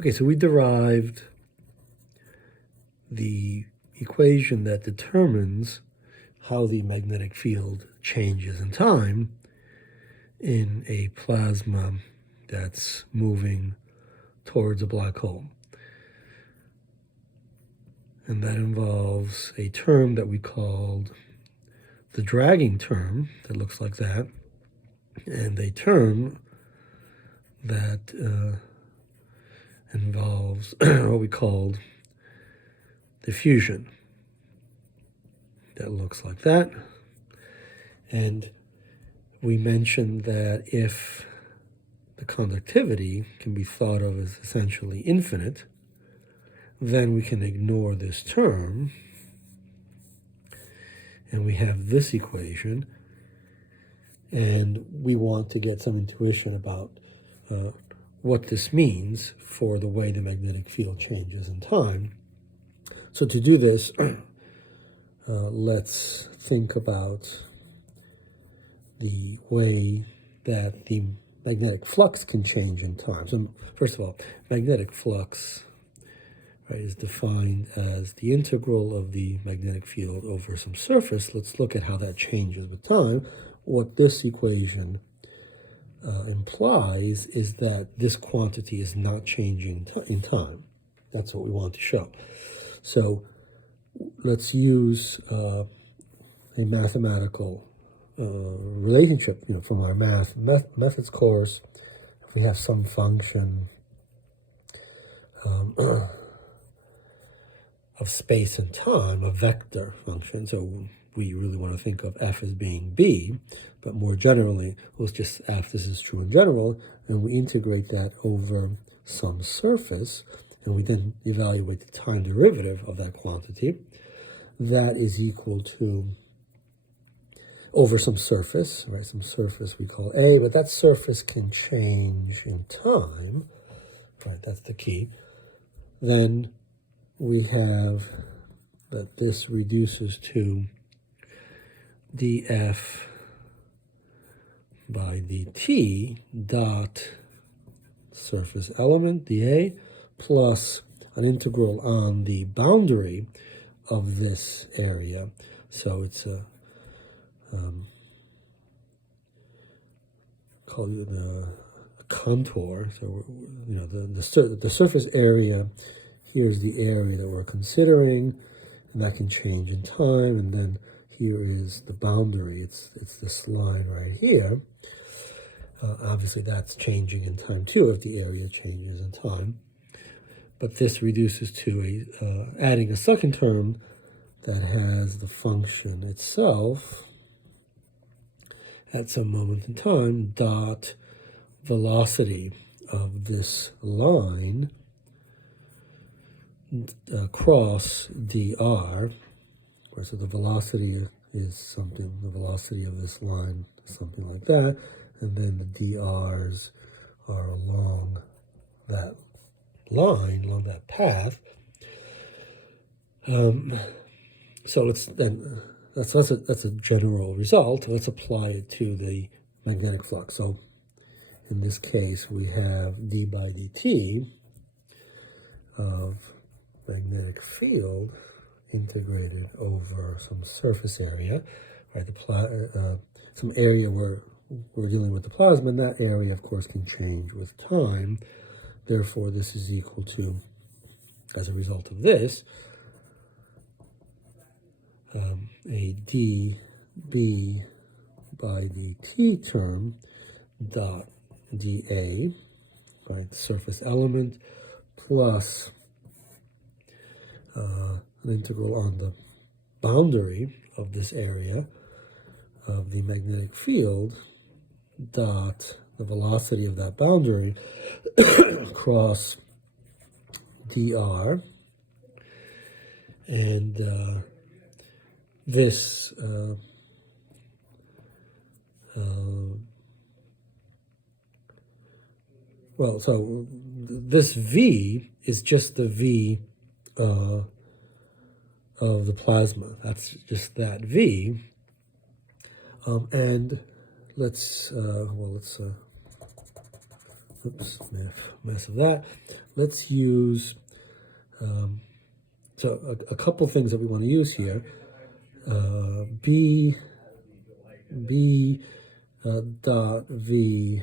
Okay, so we derived the equation that determines how the magnetic field changes in time in a plasma that's moving towards a black hole. And that involves a term that we called the dragging term that looks like that, and a term that involves what we called diffusion that looks like that. And we mentioned that if the conductivity can be thought of as essentially infinite, then we can ignore this term, and we have this equation, and we want to get some intuition about what this means for the way the magnetic field changes in time. So to do this, let's think about the way that the magnetic flux can change in time. So first of all, magnetic flux, right, is defined as the integral of the magnetic field over some surface. Let's look at how that changes with time. What this equation implies is that this quantity is not changing in time. That's what we want to show. So let's use a mathematical relationship, from our methods course. If we have some function of space and time, a vector function, so we really want to think of f as being b, but more generally, let's just f, this is true in general, and we integrate that over some surface, and we then evaluate the time derivative of that quantity. That is equal to, over some surface, right? Some surface we call A, but that surface can change in time, right? That's the key. Then we have that this reduces to df by dt dot surface element, dA, plus an integral on the boundary of this area. So it's a called a contour. So the surface area, here's the area that we're considering, and that can change in time. And then here is the boundary. It's this line right here. Obviously, that's changing in time too if the area changes in time. But this reduces to adding a second term that has the function itself at some moment in time dot velocity of this line across dr. So the velocity is something, the velocity of this line is something like that, and then the drs are along that line, along that path. So let's then, that's a general result. Let's apply it to the magnetic flux. So in this case, we have d by dt of magnetic field integrated over some surface area, right? Some area where we're dealing with the plasma, and that area, of course, can change with time. Therefore, this is equal to, as a result of this, a dB by dt term dot dA, right? Surface element plus an integral on the boundary of this area of the magnetic field dot the velocity of that boundary across dr, and this so this V is just the V of the plasma. That's just that V. And let's oops, mess of that. Let's use, so a couple things that we want to use here. B dot V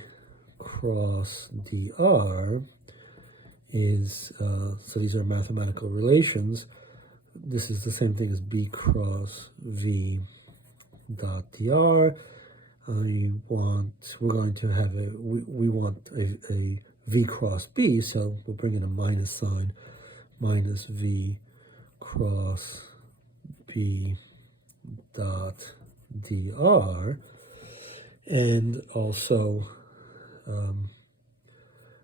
cross dr is, so these are mathematical relations. This is the same thing as B cross V dot dr. We're going to have we want a V cross B, so we'll bring in a minus sign, minus V cross B dot dr. And also,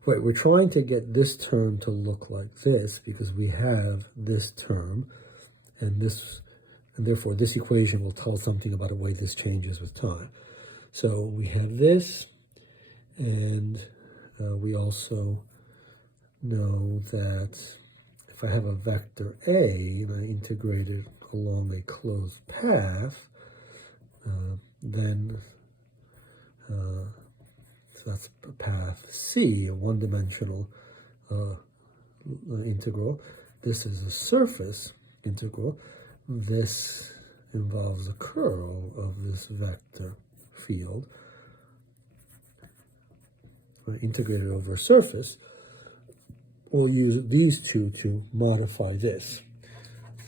we're trying to get this term to look like this because we have this term, and therefore this equation will tell something about the way this changes with time. So we have this, and we also know that if I have a vector A and I integrate it along a closed path, then so that's path C, a one-dimensional integral. This is a surface integral. This involves a curl of this vector field integrated over a surface. We'll use these two to modify this.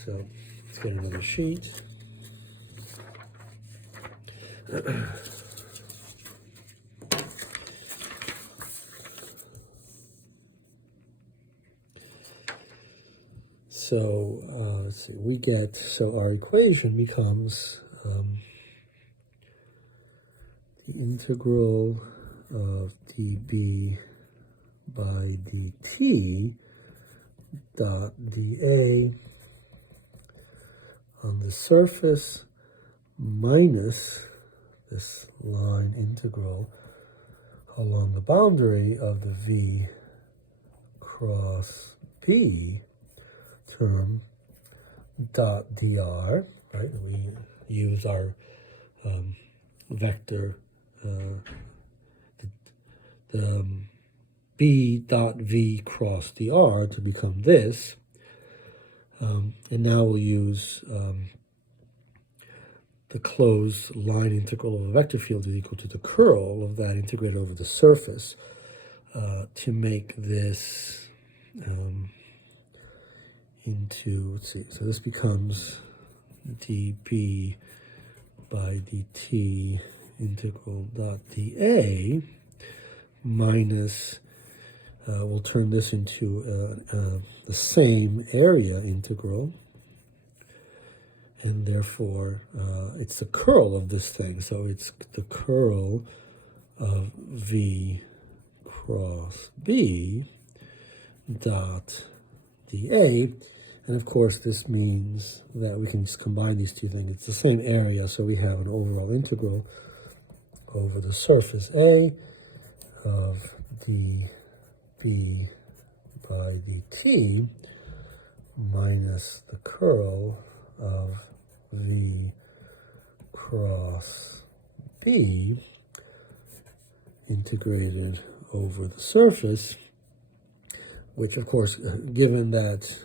So let's get another sheet. So let's see, so our equation becomes the integral of dB by dt dot dA on the surface minus this line integral along the boundary of the V cross B term dot dr, right? We use our vector, the B dot V cross dr to become this. And now we'll use the closed line integral of a vector field is equal to the curl of that integrated over the surface to make this into, let's see, so this becomes dB by dt integral dot dA minus, we'll turn this into the same area integral, and therefore it's the curl of this thing, so it's the curl of V cross B dot dA. And of course, this means that we can just combine these two things. It's the same area, so we have an overall integral over the surface A of dB by dt minus the curl of V cross B integrated over the surface, which of course, given that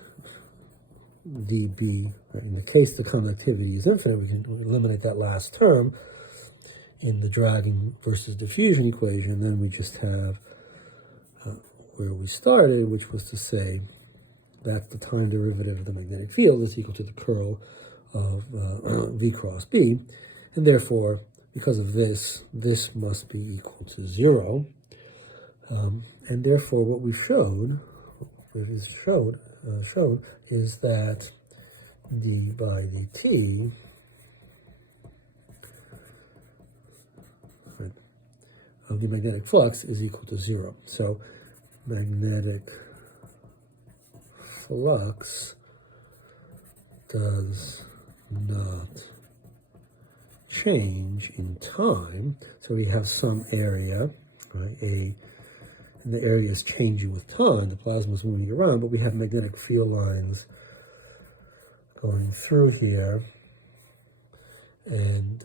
dB, in the case the conductivity is infinite, we can eliminate that last term in the dragging versus diffusion equation. Then we just have where we started, which was to say that the time derivative of the magnetic field is equal to the curl of V cross B, and therefore, because of this, this must be equal to 0, and therefore what we showed, shown is that d by dt of the magnetic flux is equal to 0. So magnetic flux does not change in time. So we have some area, right? And the area is changing with time. The plasma is moving around, but we have magnetic field lines going through here. And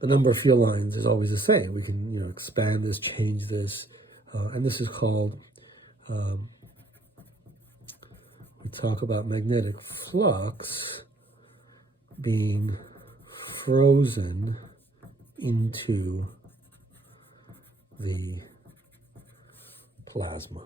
the number of field lines is always the same. We can, expand this, change this. And this is called, we talk about magnetic flux being frozen into the plasma.